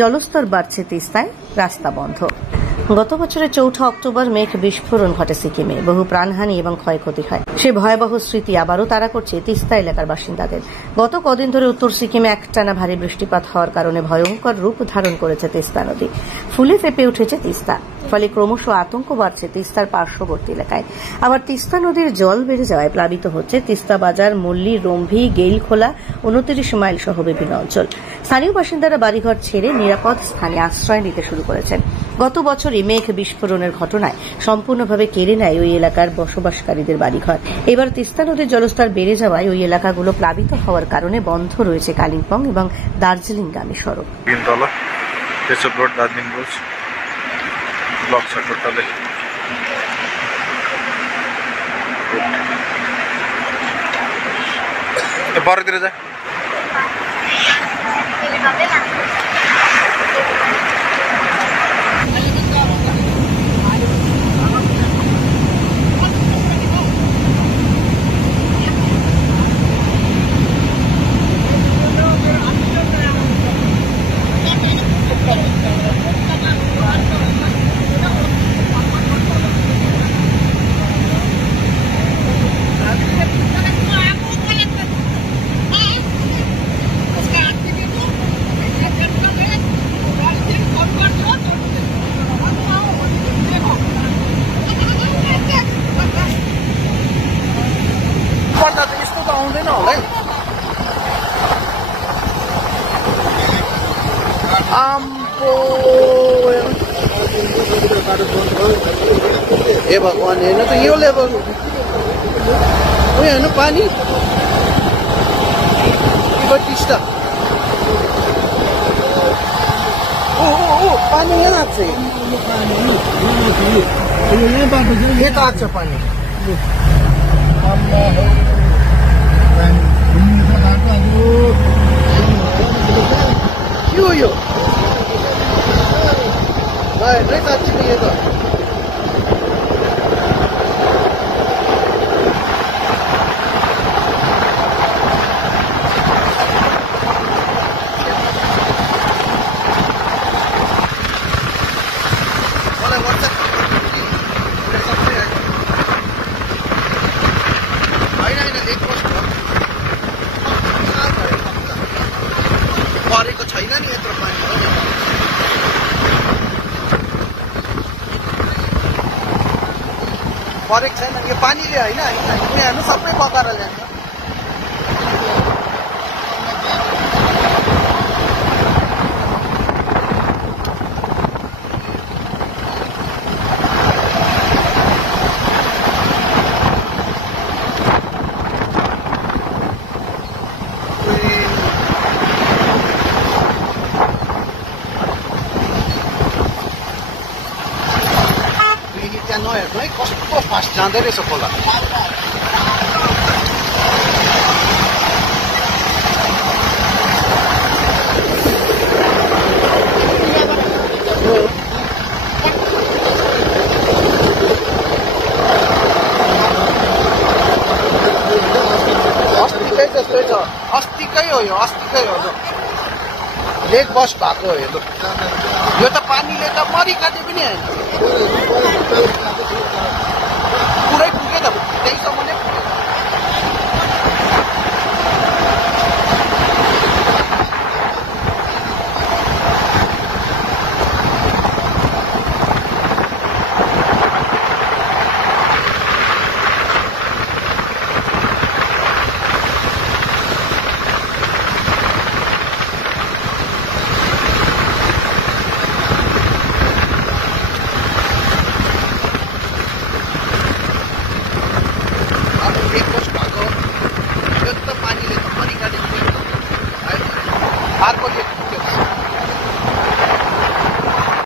জলস্তর বাড়ছে তিস্তায়, রাস্তা বন্ধ। গত বছরের ৪ অক্টোবর মেঘ বিস্ফোরণ ঘটে সিকিমে, বহু প্রাণহানি এবং ক্ষয়ক্ষতি হয়। সে ভয়াবহ স্মৃতি আবারও তাড়া করছে তিস্তা এলাকার বাসিন্দাদের। গত কদিন ধরে উত্তর সিকিমে একটানা ভারী বৃষ্টিপাত হওয়ার কারণে ভয়ঙ্কর রূপ ধারণ করেছে তিস্তা নদী। ফুলে ফেপে উঠেছে তিস্তা, ফলে ক্রমশ আতঙ্ক বাড়ছে তিস্তার পার্শ্ববর্তী এলাকায়। আবার তিস্তা নদীর জল বেড়ে যাওয়ায় প্লাবিত হচ্ছে তিস্তা বাজার, মল্লি, রম্ভি, গেইলখোলা, ২৯ মাইল সহ বিভিন্ন অঞ্চল। স্থানীয় বাসিন্দারা বাড়িঘর ছেড়ে নিরাপদ স্থানে আশ্রয় নিতে শুরু করেছেন। গত বছরই মেঘ বিস্ফোরণের ঘটনায় সম্পূর্ণভাবে কেড়ে নেয় ওই এলাকার বসবাসকারীদের বাড়িঘর। এবার তিস্তা নদীর জলস্তর বেড়ে যাওয়ায় ওই এলাকাগুলো প্লাবিত হওয়ার কারণে বন্ধ রয়েছে কালিম্পং এবং দার্জিলিংগামী সড়ক। आउँदैन होला है। आम्बो हे भगवान, हेर्नु त यो लेभल उयो हेर्नु पानी टिस्टा पानी यहाँ आएको छ, यता आएको छ पानी। यो हेर्नै साँच्चीको यो त परेको छैन नि यत्रो पानी परेको छैन यो पानीले होइन, उनीहरू सबै बगाएर ल्यान्छ। त्यहाँ नहेर्नु है, कस्तो फास्ट जाँदै रहेछ खोला। अस्तिकै जस्तै छ, अस्तिकै हो, यो अस्तिकै हो। लेक बस भएको हो यो त पानीले त मरिकाटे पनि होइन।